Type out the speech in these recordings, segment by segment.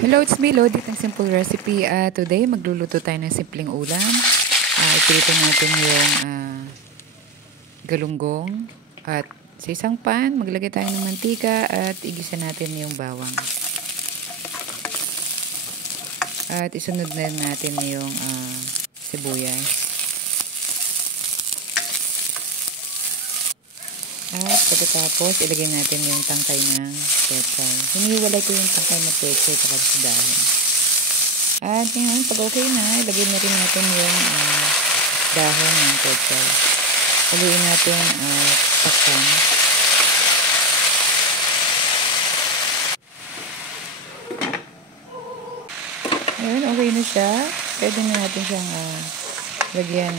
Hello, it's me, Lodi, ng Simple Recipe. Today, magluluto tayo ng simpleng ulam. Iprito natin yung galunggong. At sa isang pan, maglagay tayo ng mantika at igisa natin yung bawang. At isunod na natin yung sibuyas. At pagkatapos, ilagay natin yung tangkay ng pechay. Hiniwalay ko yung tangkay ng pechay at sa dahon. At ngayon, pag okay na, ilagay na rin natin yung dahon ng pechay. Haluin natin takpan. Ngayon, okay na siya. Pwede na natin siyang lagyan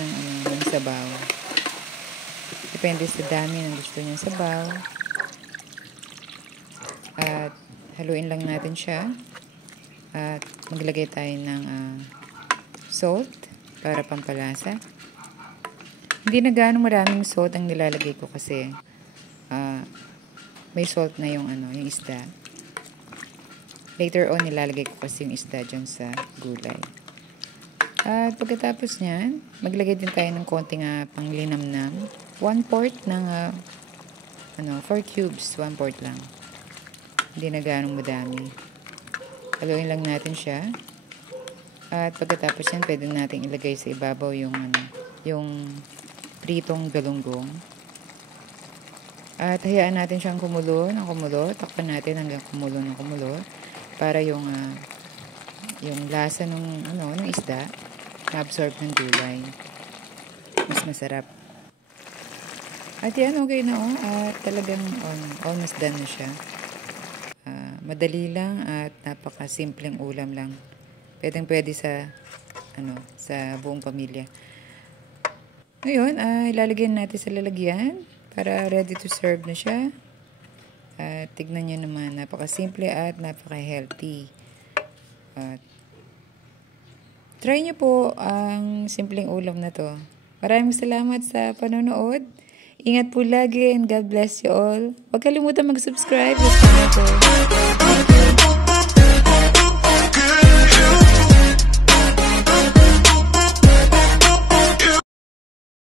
ng sabaw. Depende sa dami ng gusto niyang sabaw. At haluin lang natin siya. At maglagay tayo ng salt para pampalasa. Hindi na gaano maraming salt ang nilalagay ko kasi may salt na yung isda. Later on nilalagay ko kasi yung isda dyan sa gulay. At pagkatapos niyan, maglagay din tayo ng konting panglinamnam. 1/4 ng 4 cubes, 1/4 lang. Hindi na ganong madami. Haluin lang natin siya. At pagkatapos yan, pwede natin ilagay sa ibabaw yung pritong galunggong. At hayaan natin siyang kumulo ng kumulo. Takpan natin hanggang kumulo ng kumulo para yung lasa ng isda na-absorb ng gulay. Mas masarap. At yan, okay na at talagang almost done na siya. Madali lang at napaka-simpleng ulam lang. Pwedeng-pwede sa buong pamilya. Ngayon, ilalagyan natin sa lalagyan para ready to serve na siya. Tignan nyo naman, napaka-simple at napaka-healthy. Try nyo po ang simpleng ulam na to. Maraming salamat sa panonood. Ingat po lagi and God bless you all. Huwag kalimutan mag-subscribe. Thank you.